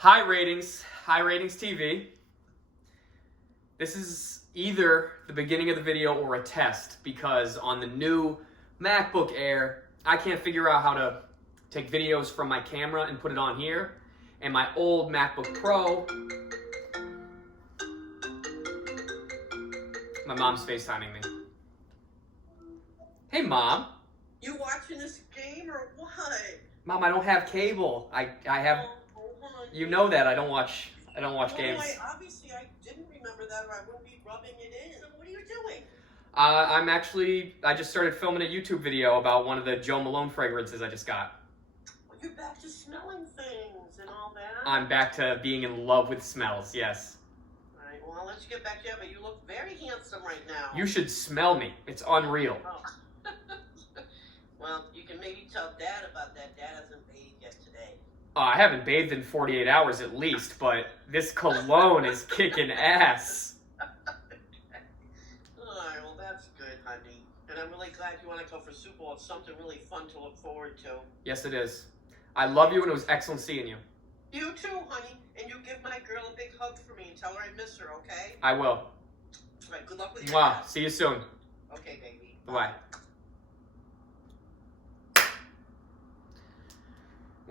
High ratings TV. This is either the beginning of the video or a test, because on the new MacBook Air, I can't figure out how to take videos from my camera and put it on here. And my old MacBook Pro, my mom's FaceTiming me. Hey, Mom. You watching this game or what? Mom, I don't have cable. I have. You know that I don't watch games. Obviously, I didn't remember that, or I wouldn't be rubbing it in. So what are you doing? I just started filming a YouTube video about one of the Joe Malone fragrances I just got. Well, you're back to smelling things and all that. I'm back to being in love with smells, yes. All right, well, I'll let you get back to it, but you look very handsome right now. You should smell me. It's unreal. Oh. Well, you can maybe tell Dad about that. Dad hasn't bathed yet today. I haven't bathed in 48 hours at least, but this cologne is kicking ass. Alright, well that's good, honey. And I'm really glad you want to go for Super Bowl. It's something really fun to look forward to. Yes, it is. I love you, and it was excellent seeing you. You too, honey. And you give my girl a big hug for me and tell her I miss her, okay? I will. Alright, good luck with your Mwah. dad. See you soon. Okay, baby. Bye-bye.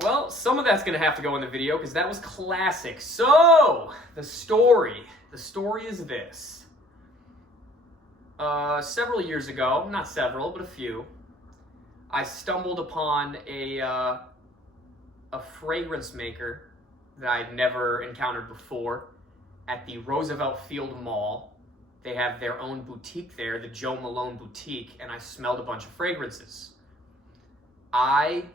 Well, some of that's going to have to go in the video because that was classic. So, the story. The story is this. Several years ago, not several, but a few, I stumbled upon a fragrance maker that I'd never encountered before at the Roosevelt Field Mall. They have their own boutique there, the Joe Malone Boutique, and I smelled a bunch of fragrances. I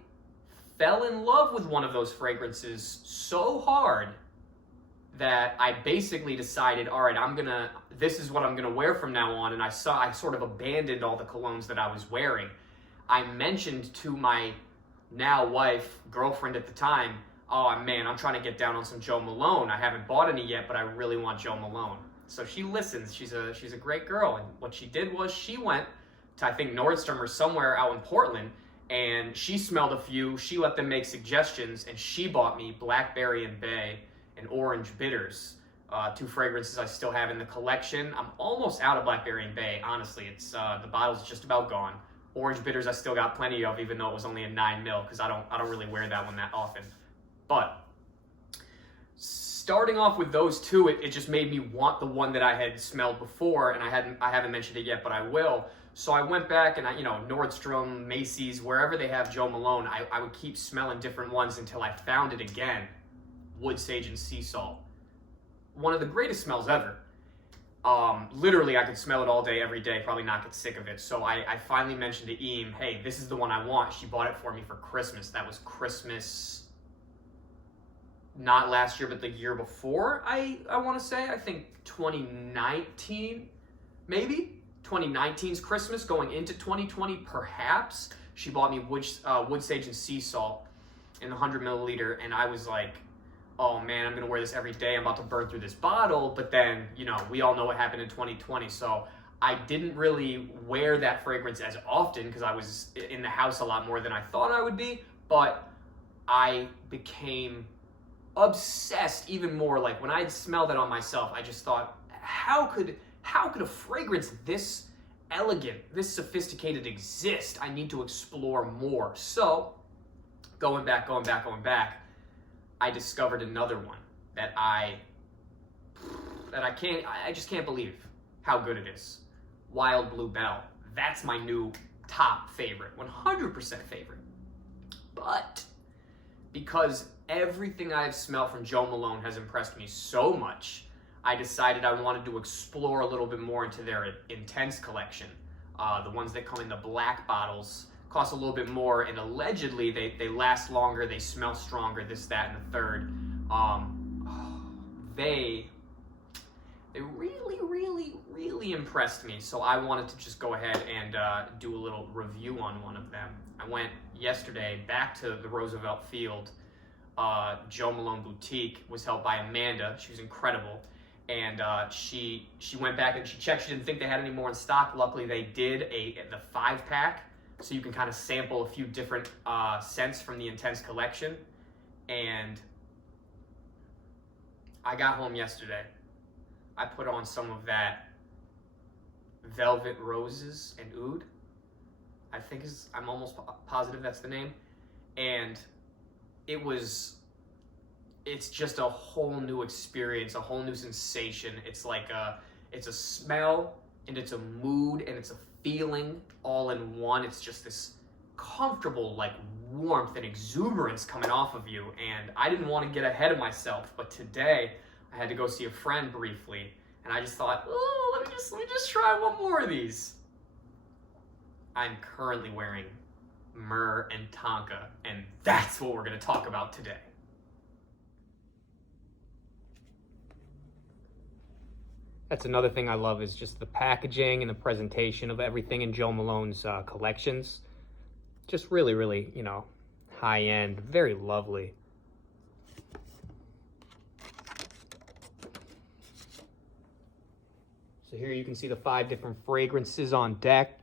fell in love with one of those fragrances so hard that I basically decided, all right, this is what I'm gonna wear from now on, and I sort of abandoned all the colognes that I was wearing. I mentioned to my now wife, girlfriend at the time, oh man, I'm trying to get down on some Joe Malone. I haven't bought any yet, but I really want Joe Malone. So she listens. She's a great girl, and what she did was she went to, I think, Nordstrom or somewhere out in Portland, and she smelled a few, she let them make suggestions, and she bought me Blackberry and Bay and Orange Bitters, two fragrances I still have in the collection. I'm almost out of Blackberry and Bay, honestly. It's the bottle's just about gone. Orange Bitters I still got plenty of, even though it was only a 9 ml, because I don't really wear that one that often. But starting off with those two, it just made me want the one that I had smelled before, and I haven't mentioned it yet, but I will. So I went back and Nordstrom, Macy's, wherever they have Joe Malone, I would keep smelling different ones until I found it again. Wood Sage and Sea Salt. One of the greatest smells ever. Literally, I could smell it all day, every day, probably not get sick of it. So I finally mentioned to Eam, hey, this is the one I want. She bought it for me for Christmas. That was Christmas, not last year, but the year before, I want to say. I think 2019, maybe? 2019's Christmas going into 2020, perhaps. She bought me Wood Sage and Sea Salt in the 100 milliliter, and I was like, oh man, I'm gonna wear this every day. I'm about to burn through this bottle. But then, we all know what happened in 2020, so I didn't really wear that fragrance as often because I was in the house a lot more than I thought I would be, but I became obsessed even more. Like when I'd smelled it on myself, I just thought, how could a fragrance this elegant, this sophisticated exist? I need to explore more. So, going back, I discovered another one that I just can't believe how good it is. Wild Bluebell. That's my new top favorite, 100% favorite. But because everything I've smelled from Joe Malone has impressed me so much, I decided I wanted to explore a little bit more into their Intense collection. The ones that come in the black bottles cost a little bit more, and allegedly they last longer, they smell stronger, this, that, and the third. They really impressed me, so I wanted to just go ahead and do a little review on one of them. I went yesterday back to the Roosevelt Field. Joe Malone Boutique was held by Amanda. She was incredible. And she went back and she checked. She didn't think they had any more in stock. Luckily, they did the 5-pack, so you can kind of sample a few different scents from the Intense collection. And I got home yesterday. I put on some of that Velvet Roses and Oud. I'm almost positive that's the name. And it's just a whole new experience, a whole new sensation. It's a smell and it's a mood and it's a feeling all in one. It's just this comfortable like warmth and exuberance coming off of you. And I didn't want to get ahead of myself, but today I had to go see a friend briefly, and I just thought, oh, let me just try one more of these. I'm currently wearing Myrrh and Tonka, and that's what we're going to talk about today. That's another thing I love, is just the packaging and the presentation of everything in Joe Malone's collections. Just really, really, high end, very lovely. So here you can see the 5 different fragrances on deck.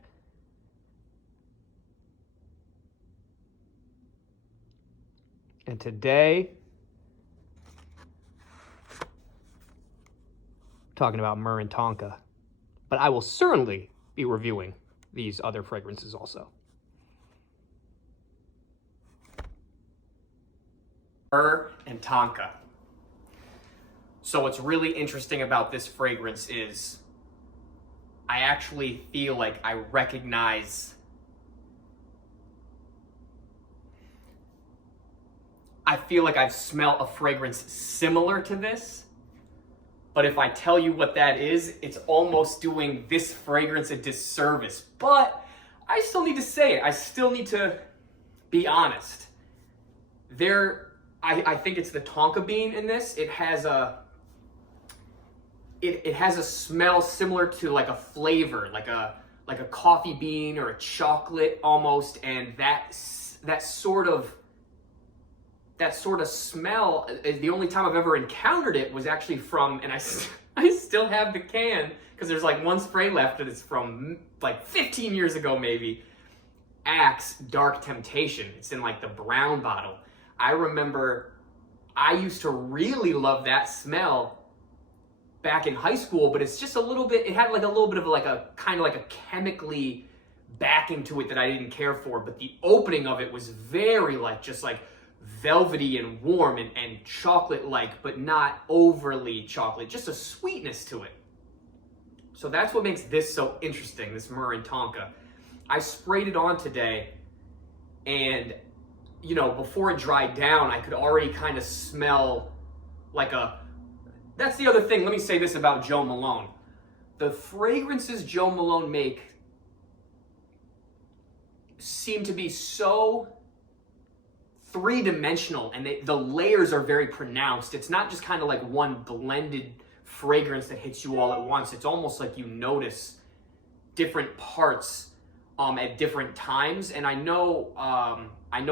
And today, talking about Myrrh and Tonka, but I will certainly be reviewing these other fragrances also. Myrrh and Tonka. So what's really interesting about this fragrance is I actually feel like I recognize, I feel like I've smelled a fragrance similar to this, but if I tell you what that is, it's almost doing this fragrance a disservice. But I still need to say it. I still need to be honest. I think it's the Tonka bean in this. It has a smell similar to like a flavor, like a coffee bean or a chocolate almost, and that sort of smell, the only time I've ever encountered it was actually from, and I still have the can because there's like one spray left, and it's from like 15 years ago maybe. Axe Dark Temptation. It's in like the brown bottle. I remember I used to really love that smell back in high school, but it's just a little bit, it had like a little bit of like a kind of like a chemically backing to it that I didn't care for, but the opening of it was very like just like velvety and warm and chocolate-like, but not overly chocolate, just a sweetness to it. So that's what makes this so interesting, this Myrrh and Tonka. I sprayed it on today, and before it dried down, I could already kind of smell like that's the other thing. Let me say this about Joe Malone. The fragrances Joe Malone make seem to be so three-dimensional, and the layers are very pronounced. It's not just kind of like one blended fragrance that hits you all at once. It's almost like you notice different parts at different times. And I know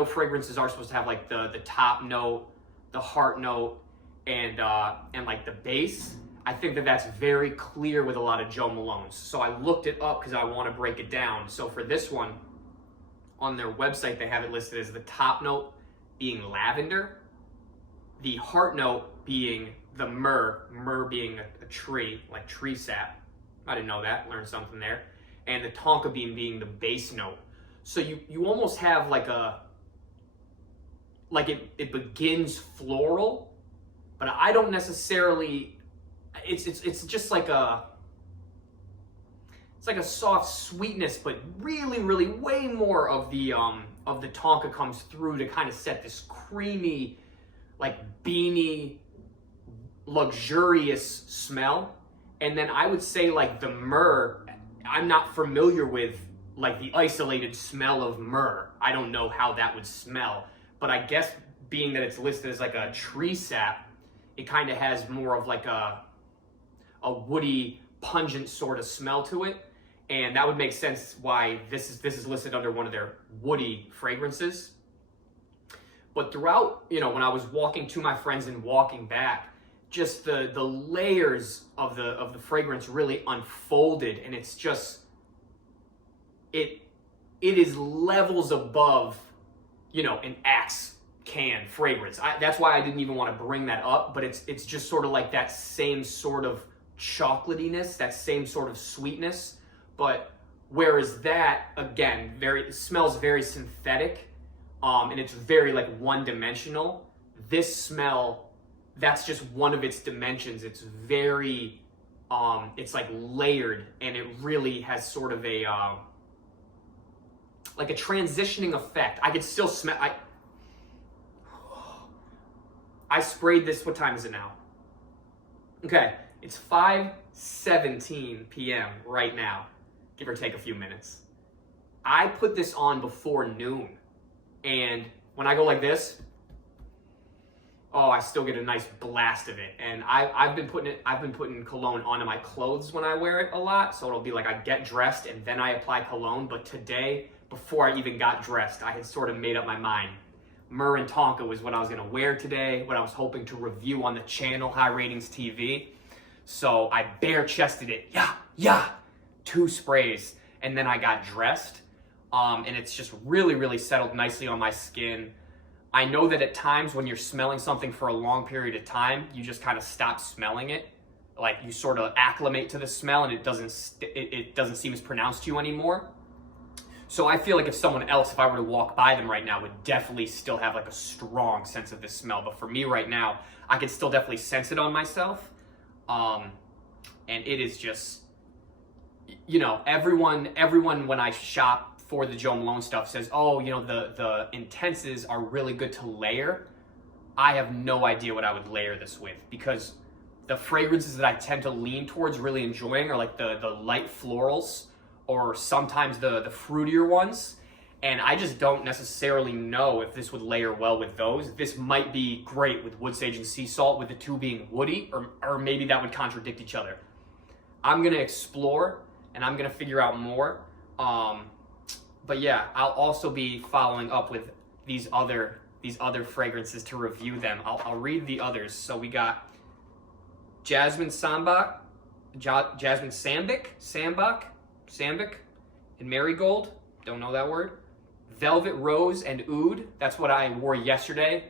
fragrances are supposed to have like the top note, the heart note, and like the base. I think that's very clear with a lot of Joe Malones. So I looked it up because I want to break it down. So for this one, on their website, they have it listed as the top note being lavender, the heart note being the myrrh being a tree, like tree sap. I didn't know that, learned something there. And the Tonka bean being the base note. So you almost have like it begins floral, but I don't necessarily, it's just like it's like a soft sweetness, but really, really way more of the Tonka comes through to kind of set this creamy, like beany, luxurious smell. And then I would say like the myrrh, I'm not familiar with like the isolated smell of myrrh. I don't know how that would smell, but I guess being that it's listed as like a tree sap, it kind of has more of like a woody, pungent sort of smell to it. And that would make sense why this is listed under one of their woody fragrances. But throughout, when I was walking to my friends and walking back, just the layers of the fragrance really unfolded, and it's just it is levels above, an Axe can fragrance. That's why I didn't even want to bring that up, but it's just sort of like that same sort of chocolatiness, that same sort of sweetness. But whereas that, again, it smells very synthetic, and it's very like one-dimensional. This smell, that's just one of its dimensions. It's very, it's like layered, and it really has sort of a, like a transitioning effect. I could still smell, I sprayed this, what time is it now? Okay, it's 5:17 p.m. right now, give or take a few minutes. I put this on before noon, and when I go like this, oh, I still get a nice blast of it. And I've been putting cologne onto my clothes when I wear it a lot, so it'll be like I get dressed and then I apply cologne. But today, before I even got dressed, I had sort of made up my mind. Myrrh and Tonka was what I was gonna wear today, what I was hoping to review on the channel, High Ratings TV. So I bare-chested it, 2 sprays, and then I got dressed. And it's just really, really settled nicely on my skin. I know that at times when you're smelling something for a long period of time, you just kind of stop smelling it. Like you sort of acclimate to the smell and it doesn't seem as pronounced to you anymore. So I feel like if someone else, if I were to walk by them right now, would definitely still have like a strong sense of this smell. But for me right now, I can still definitely sense it on myself. And it is just, you know, everyone when I shop for the Joe Malone stuff says, oh, you know, the intenses are really good to layer. I have no idea what I would layer this with, because the fragrances that I tend to lean towards really enjoying are like the light florals, or sometimes the fruitier ones. And I just don't necessarily know if this would layer well with those. This might be great with wood sage and sea salt, with the two being woody, or maybe that would contradict each other. I'm gonna explore and I'm gonna figure out more. But yeah, I'll also be following up with these other fragrances to review them. I'll read the others. So we got Jasmine Sambac, and Marigold, don't know that word. Velvet Rose and Oud, that's what I wore yesterday.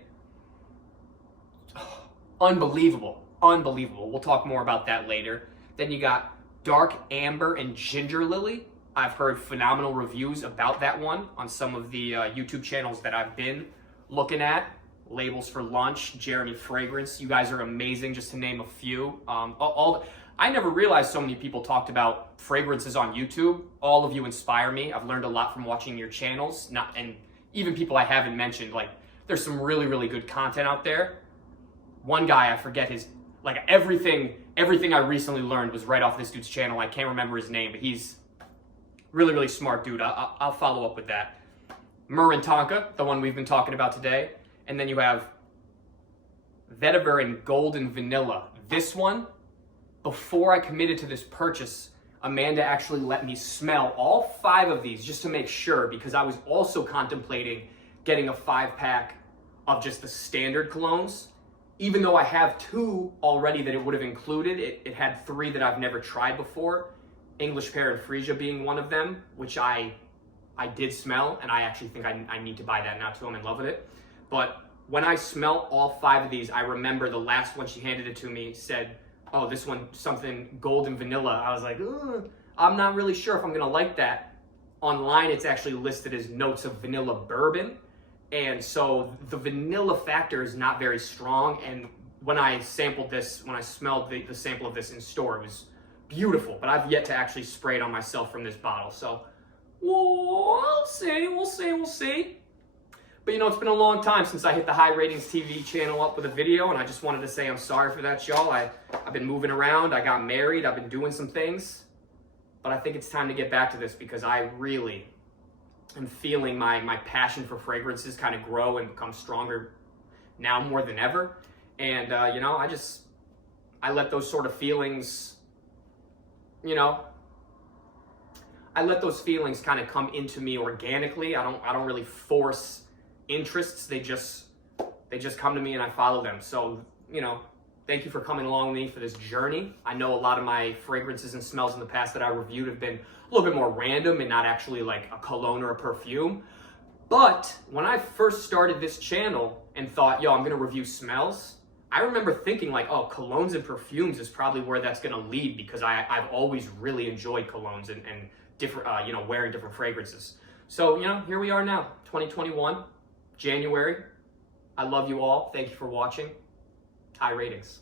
Unbelievable. We'll talk more about that later. Then you got Dark Amber and Ginger Lily. I've heard phenomenal reviews about that one on some of the YouTube channels that I've been looking at. Labels for Lunch, Jeremy Fragrance. You guys are amazing, just to name a few. I never realized so many people talked about fragrances on YouTube. All of you inspire me. I've learned a lot from watching your channels. And even people I haven't mentioned, like there's some really, really good content out there. One guy, I forget his, like everything I recently learned was right off this dude's channel. I can't remember his name, but he's really, really smart dude. I'll follow up with that. Myrrh and Tonka, the one we've been talking about today. And then you have Vetiver and Golden Vanilla. This one, before I committed to this purchase, Amanda actually let me smell all 5 of these just to make sure, because I was also contemplating getting a 5-pack of just the standard colognes. Even though I have 2 already that it would have included, it had 3 that I've never tried before. English Pear and Freesia being one of them, which I did smell, and I actually think I need to buy that now too. I'm in love with it. But when I smelled all 5 of these, I remember the last one she handed it to me said, oh, this one, something golden vanilla. I was like, I'm not really sure if I'm gonna like that. Online, it's actually listed as notes of vanilla bourbon. And so the vanilla factor is not very strong. And when I sampled this, when I smelled the sample of this in store, it was beautiful. But I've yet to actually spray it on myself from this bottle. So we'll see. But you know, it's been a long time since I hit the High Ratings TV channel up with a video, and I just wanted to say I'm sorry for that, y'all. I've been moving around, I got married, I've been doing some things, but I think it's time to get back to this, because I really am feeling my passion for fragrances kind of grow and become stronger now more than ever. And you know, I let those sort of feelings, you know, I let those feelings kind of come into me organically. I don't really force interests. They just come to me and I follow them. So, you know, thank you for coming along with me for this journey. I know a lot of my fragrances and smells in the past that I reviewed have been a little bit more random and not actually like a cologne or a perfume. But when I first started this channel and thought, yo, I'm gonna review smells, I remember thinking like, oh, colognes and perfumes is probably where that's gonna lead, because I've always really enjoyed colognes and different, wearing different fragrances. So, here we are now, 2021, January. I love you all. Thank you for watching. High ratings.